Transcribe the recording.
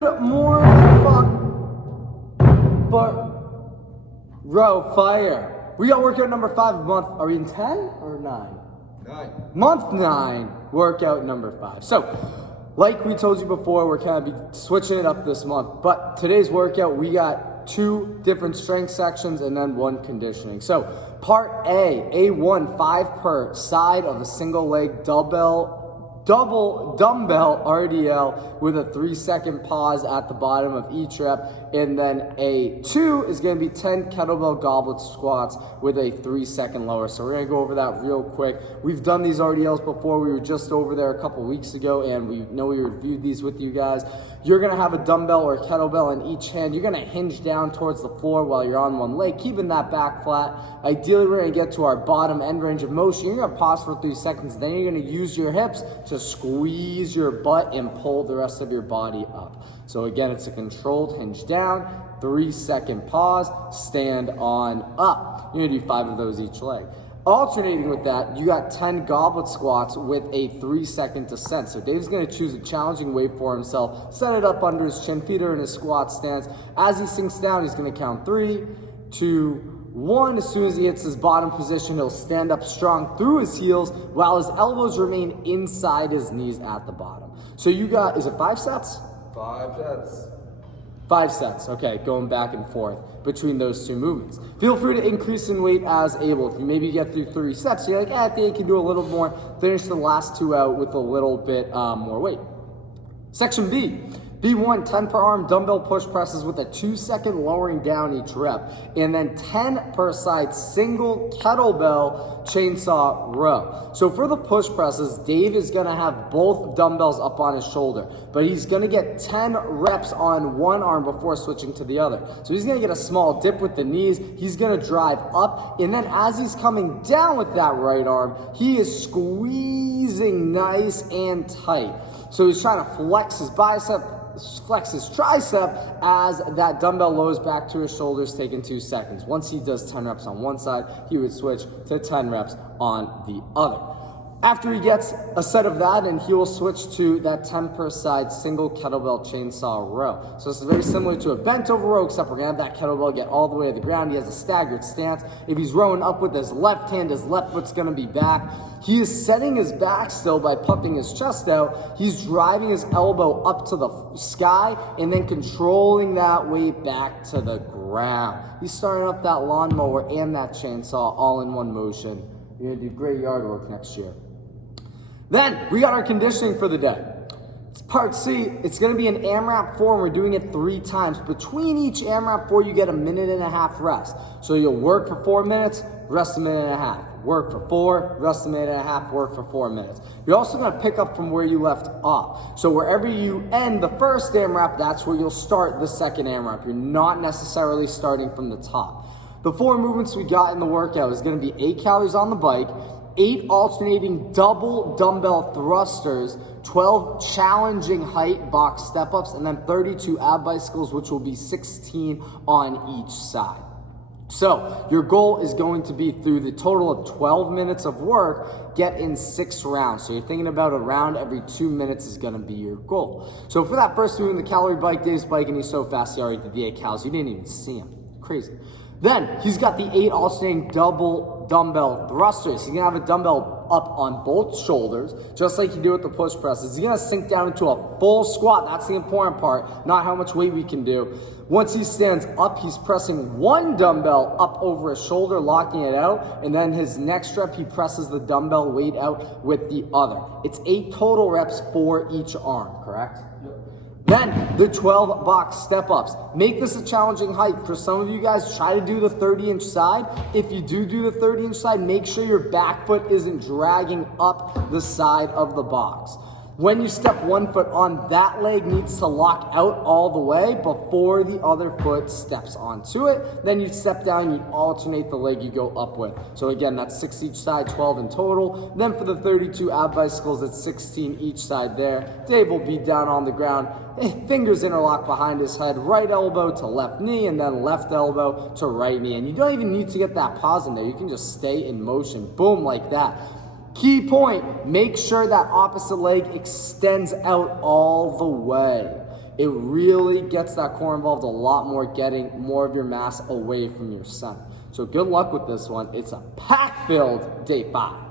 More fuck, but row fire. We got workout number 5 of month. Are we in 10 or 9? 9. Month 9, workout number 5. So, like we told you before, we're kind of be switching it up this month. But today's workout, we got 2 different strength sections and then 1 conditioning. So, part A1, 5 per side of a single leg double dumbbell RDL with a 3-second pause at the bottom of each rep. And then A2 is going to be 10 kettlebell goblet squats with a 3-second lower. So we're going to go over that real quick. We've done these RDLs before. We were just over there a couple weeks ago and we know we reviewed these with you guys. You're going to have a dumbbell or kettlebell in each hand. You're going to hinge down towards the floor while you're on one leg, keeping that back flat. Ideally, we're going to get to our bottom end range of motion. You're going to pause for 3 seconds. Then you're going to use your hips to squeeze your butt and pull the rest of your body up. So again, it's a controlled hinge down, 3-second pause, stand on up. You're gonna do 5 of those each leg. Alternating with that, you got 10 goblet squats with a 3-second descent. So Dave's gonna choose a challenging weight for himself, set it up under his chin, feet are in his squat stance. As he sinks down, he's gonna count 3, 2, 1. As soon as he hits his bottom position, he'll stand up strong through his heels while his elbows remain inside his knees at the bottom. So you got, is it 5 sets? 5 sets. 5 sets, okay, going back and forth between those 2 movements. Feel free to increase in weight as able. If you maybe get through 3 sets, you're like, I think I can do a little more, finish the last 2 out with a little bit more weight. Section B1, 10 per arm dumbbell push presses with a 2-second lowering down each rep, and then 10 per side single kettlebell chainsaw row. So for the push presses, Dave is gonna have both dumbbells up on his shoulder, but he's gonna get 10 reps on one arm before switching to the other. So he's gonna get a small dip with the knees, he's gonna drive up, and then as he's coming down with that right arm, he is squeezing nice and tight. So he's trying to flex his bicep, flex his tricep as that dumbbell lowers back to his shoulders, taking 2 seconds. Once he does 10 reps on one side, he would switch to 10 reps on the other. After he gets a set of that, and he will switch to that 10 per side single kettlebell chainsaw row. So this is very similar to a bent over row, except we're gonna have that kettlebell get all the way to the ground. He has a staggered stance. If he's rowing up with his left hand, his left foot's gonna be back. He is setting his back still by puffing his chest out. He's driving his elbow up to the sky and then controlling that weight back to the ground. He's starting up that lawnmower and that chainsaw all in one motion. You're gonna do great yard work next year. Then we got our conditioning for the day. It's part C. It's going to be an AMRAP 4, and we're doing it 3 times. Between each AMRAP 4, you get a 1.5-minute rest. So you'll work for 4 minutes, rest a 1.5 minutes. Work for 4, rest a 1.5 minutes, work for 4 minutes. You're also going to pick up from where you left off. So wherever you end the first AMRAP, that's where you'll start the second AMRAP. You're not necessarily starting from the top. The 4 movements we got in the workout is going to be 8 calories on the bike, 8 alternating double dumbbell thrusters, 12 challenging height box step-ups, and then 32 ab bicycles, which will be 16 on each side. So your goal is going to be, through the total of 12 minutes of work, get in 6 rounds. So you're thinking about a round every 2 minutes is gonna be your goal. So for that first movement, the calorie bike, Dave's biking, he's so fast he already did the 8 calories. You didn't even see him, crazy. Then he's got the 8 alternating double dumbbell thrusters. He's gonna have a dumbbell up on both shoulders, just like you do with the push presses. He's gonna sink down into a full squat. That's the important part, not how much weight we can do. Once he stands up, he's pressing one dumbbell up over his shoulder, locking it out, and then his next rep, he presses the dumbbell weight out with the other. It's 8 total reps for each arm, correct? Yep. Then the 12 box step-ups. Make this a challenging height. For some of you guys, try to do the 30-inch side. If you do the 30-inch side, make sure your back foot isn't dragging up the side of the box. When you step one foot on, that leg needs to lock out all the way before the other foot steps onto it. Then you step down, you alternate the leg you go up with. So again, that's 6 each side, 12 in total. Then for the 32 ab bicycles, it's 16 each side there. Dave will be down on the ground, fingers interlock behind his head, right elbow to left knee, and then left elbow to right knee. And you don't even need to get that pause in there. You can just stay in motion, boom, like that. Key point, make sure that opposite leg extends out all the way. it really gets that core involved a lot more, getting more of your mass away from your center. So good luck with this one. It's a pack-filled day 5.